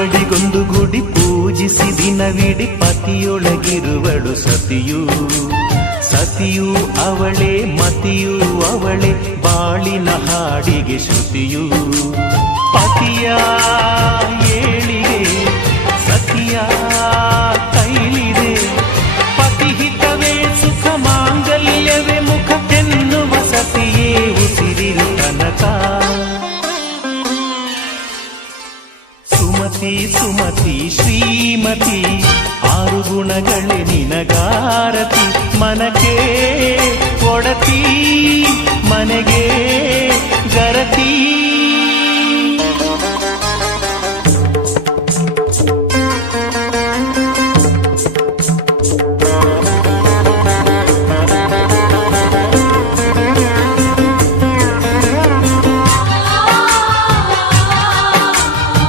ಮಗಳಿಗೊಂದು ಗುಡಿ ಪೂಜಿಸಿ ದಿನವಿಡಿ ಪತಿಯೊಳಗಿರುವಳು ಸತಿಯು. ಸತಿಯು ಅವಳೇ ಮತಿಯು ಅವಳೇ ಬಾಳಿನ ಹಾಡಿಗೆ ಶ್ರುತಿಯು. ಪತಿಯ ಏಳಿಗೆ ಸತಿಯ ಕೈಲಿದೆ. ಪತಿಹಿತವೇ ಸುಖ ಮಾಂಗಲ್ಯವೇ ಮುಖ ಎನ್ನುವ ಸತಿಯೇ ಉಸಿರಿರು ತನಕ. ಸುಮತಿ ಸುಮತಿ ಶ್ರೀಮತಿ ಆರು ಗುಣಗಳೇ ನಿನಗಾರತಿ. ಮನಕ್ಕೆ ಒಡತಿ ಮನೆಗೆ ಗರತಿ.